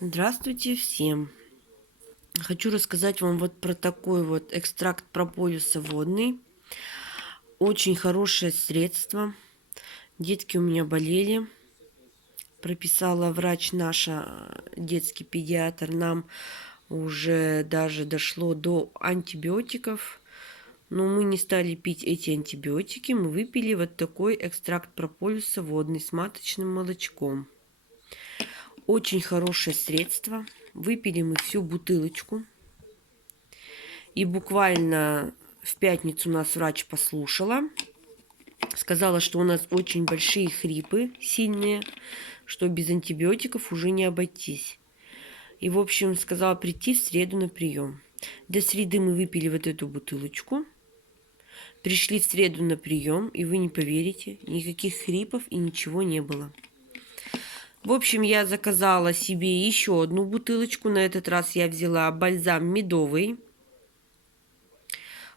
Здравствуйте всем! Хочу рассказать вам вот про такой вот экстракт прополиса водный. Очень хорошее средство. Детки у меня болели. Прописала врач наша, детский педиатр. Нам уже даже дошло до антибиотиков. Но мы не стали пить эти антибиотики. Мы выпили вот такой экстракт прополиса водный с маточным молочком. Очень хорошее средство. Выпили мы всю бутылочку. И буквально в пятницу нас врач послушала. Сказала, что у нас очень большие хрипы, сильные, что без антибиотиков уже не обойтись. И, в общем, сказала прийти в среду на прием. До среды мы выпили вот эту бутылочку. Пришли в среду на прием, и вы не поверите, никаких хрипов и ничего не было. В общем, я заказала себе еще одну бутылочку. На этот раз я взяла бальзам медовый.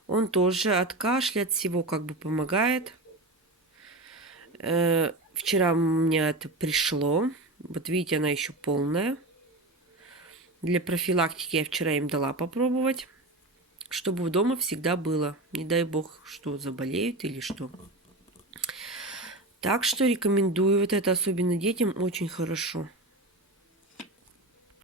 Он тоже от кашля, от всего как бы помогает. Вчера у меня это пришло. Вот видите, она еще полная. Для профилактики я вчера им дала попробовать. Чтобы дома всегда было. Не дай бог, что заболеют или что. Так что рекомендую вот это, особенно детям, очень хорошо.